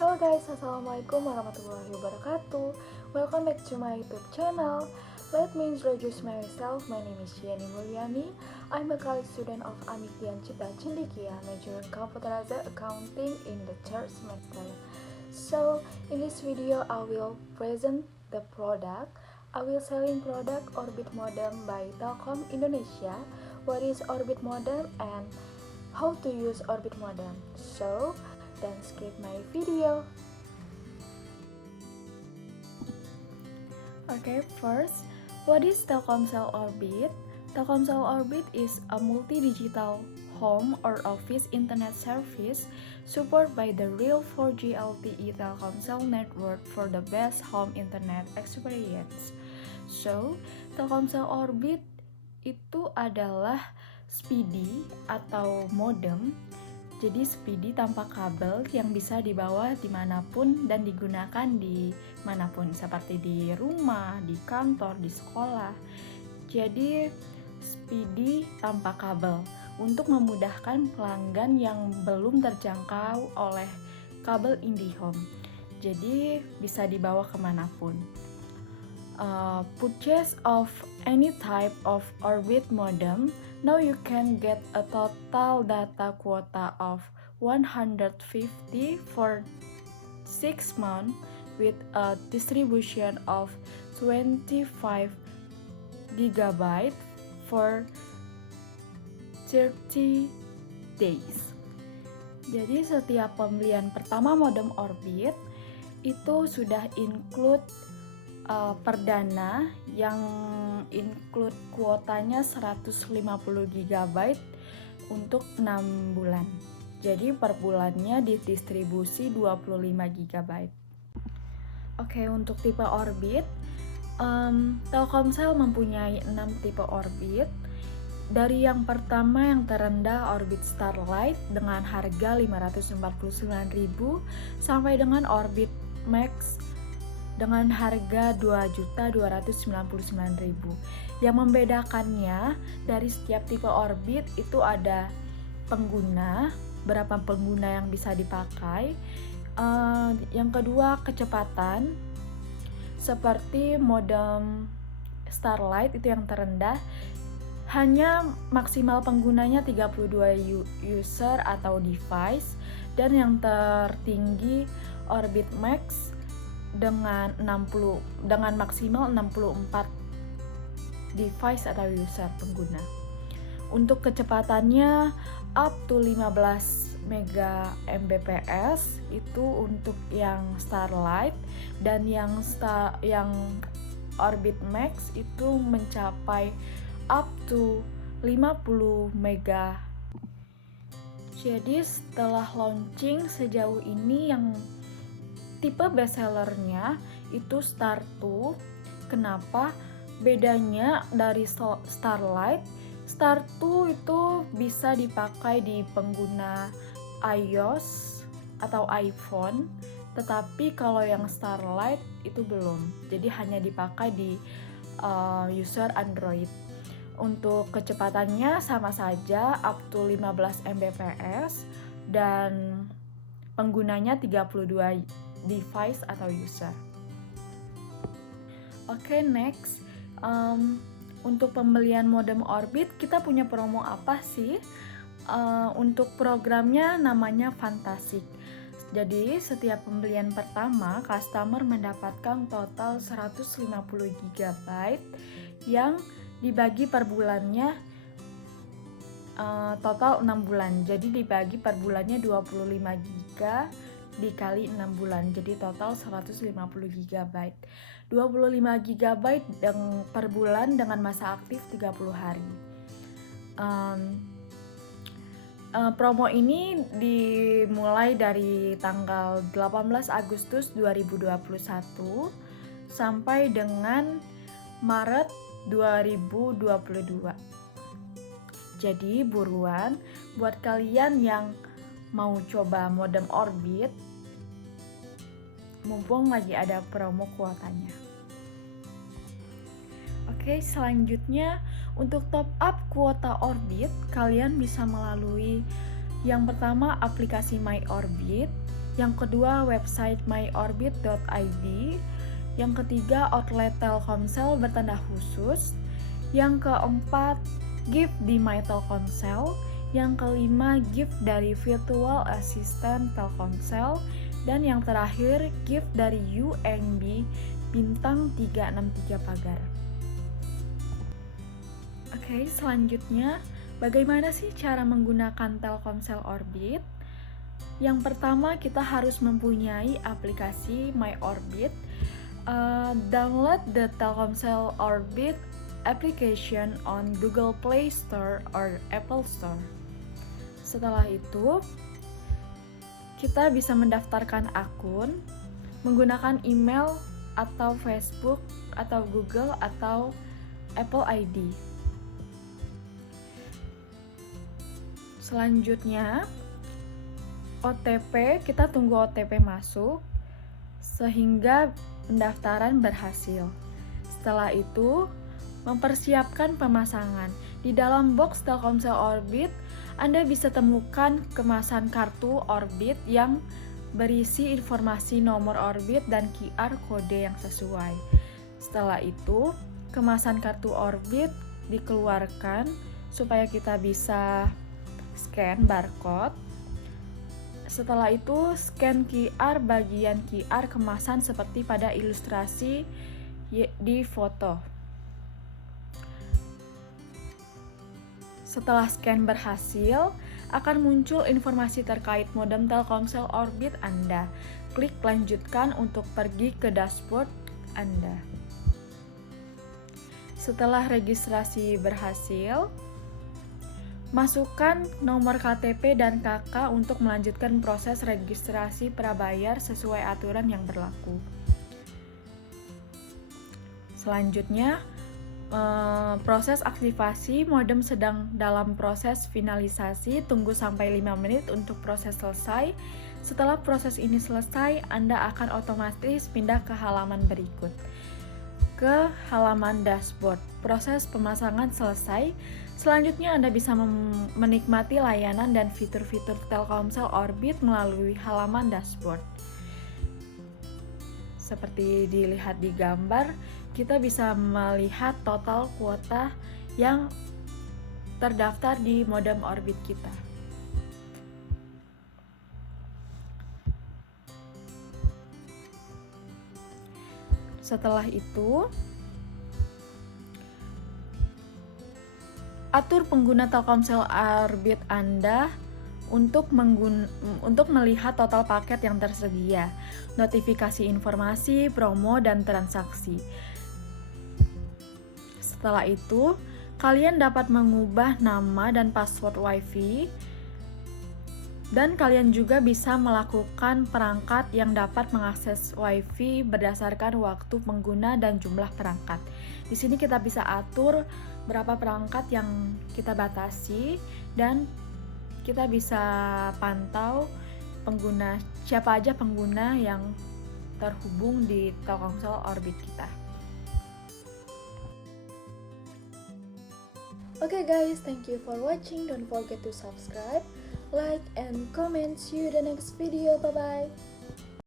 Halo guys, assalamualaikum warahmatullahi wabarakatuh. Welcome back to my YouTube channel. Let me introduce myself. My name is Jenny Mulyani. I'm a college student of Amitian Cipta Cendekia, major in computerized accounting in the third semester. So in this video, I will present the product. I will selling product Orbit Modem by Telkom Indonesia. What is Orbit Modem and how to use Orbit Modem? So don't skip my video. Okay, first, what is Telkomsel Orbit? Telkomsel Orbit is a multi-digital home or office internet service supported by the real 4G LTE Telkomsel network for the best home internet experience. So, Telkomsel Orbit itu adalah speedy atau modem. Jadi speedy tanpa kabel yang bisa dibawa dimanapun dan digunakan di manapun, seperti di rumah, di kantor, di sekolah. Jadi speedy tanpa kabel untuk memudahkan pelanggan yang belum terjangkau oleh kabel IndiHome. Jadi bisa dibawa kemanapun. Purchase of any type of Orbit modem. Now you can get a total data quota of 150 for 6 months with a distribution of 25 GB for 30 days. Jadi setiap pembelian pertama modem Orbit itu sudah include perdana yang include kuotanya 150 GB untuk 6 bulan. Jadi per bulannya didistribusi 25 GB. Oke, untuk tipe Orbit, Telkomsel mempunyai 6 tipe Orbit. Dari yang pertama yang terendah Orbit Starlight dengan harga 549.000 sampai dengan Orbit Max dengan harga 2.299.000. Yang membedakannya dari setiap tipe Orbit itu ada pengguna, berapa pengguna yang bisa dipakai. Yang kedua kecepatan, seperti modem Starlight itu yang terendah, hanya maksimal penggunanya 32 user atau device, dan yang tertinggi Orbit Max dengan maksimal 64 device atau user pengguna. Untuk kecepatannya up to 15 Mbps itu untuk yang Starlight, dan yang Orbit Max itu mencapai up to 50 mega. Jadi setelah launching sejauh ini yang tipe bestsellernya itu Star 2. Kenapa? Bedanya dari Starlight, Star 2 itu bisa dipakai di pengguna iOS atau iPhone, tetapi kalau yang Starlight itu belum. Jadi hanya dipakai di user Android. Untuk kecepatannya sama saja, up to 15 Mbps, dan penggunanya 32 device atau user. Oke, next. Untuk pembelian modem Orbit kita punya promo apa sih? Untuk programnya namanya Fantastic. Jadi setiap pembelian pertama customer mendapatkan total 150 GB yang dibagi per bulannya, total 6 bulan. Jadi dibagi per bulannya 25 GB dikali 6 bulan, jadi total 150 GB. 25 GB per bulan dengan masa aktif 30 hari. Promo ini dimulai dari tanggal 18 Agustus 2021 sampai dengan Maret 2022. Jadi buruan buat kalian yang mau coba modem Orbit, mumpung lagi ada promo kuotanya. Oke, selanjutnya untuk top up kuota Orbit, kalian bisa melalui yang pertama aplikasi My Orbit. Yang kedua, website myorbit.id. Yang ketiga, outlet Telkomsel bertanda khusus. Yang keempat, gift di My Telkomsel. Yang kelima, gift dari virtual assistant Telkomsel. Dan yang terakhir, gift dari UNB bintang 363 pagar. Oke, selanjutnya bagaimana sih cara menggunakan Telkomsel Orbit? Yang pertama, kita harus mempunyai aplikasi My Orbit. Download the Telkomsel Orbit application on Google Play Store or Apple Store. Setelah itu, kita bisa mendaftarkan akun menggunakan email atau Facebook atau Google atau Apple ID. Selanjutnya, OTP, kita tunggu OTP masuk sehingga pendaftaran berhasil. Setelah itu, mempersiapkan pemasangan. Di dalam box Telkomsel Orbit, Anda bisa temukan kemasan kartu Orbit yang berisi informasi nomor Orbit dan QR kode yang sesuai. Setelah itu, kemasan kartu Orbit dikeluarkan supaya kita bisa scan barcode. Setelah itu, scan QR bagian QR kemasan seperti pada ilustrasi di foto. Setelah scan berhasil, akan muncul informasi terkait modem Telkomsel Orbit Anda. Klik lanjutkan untuk pergi ke dashboard Anda. Setelah registrasi berhasil, masukkan nomor KTP dan KK untuk melanjutkan proses registrasi prabayar sesuai aturan yang berlaku. Selanjutnya, proses aktivasi modem sedang dalam proses finalisasi, tunggu sampai 5 menit untuk proses selesai. Setelah proses ini selesai, Anda akan otomatis pindah ke halaman berikut, ke halaman dashboard. Proses pemasangan selesai. Selanjutnya Anda bisa menikmati layanan dan fitur-fitur Telkomsel Orbit melalui halaman dashboard. Seperti dilihat di gambar, kita bisa melihat total kuota yang terdaftar di modem Orbit kita. Setelah itu, atur pengguna Telkomsel Orbit Anda untuk melihat total paket yang tersedia, notifikasi informasi, promo, dan transaksi. Setelah itu, kalian dapat mengubah nama dan password WiFi, dan kalian juga bisa melakukan perangkat yang dapat mengakses WiFi berdasarkan waktu pengguna dan jumlah perangkat. Di sini kita bisa atur berapa perangkat yang kita batasi, dan kita bisa pantau siapa aja pengguna yang terhubung di Telkomsel Orbit kita. Okay guys, thank you for watching. Don't forget to subscribe, like, and comment. See you in the next video. Bye bye.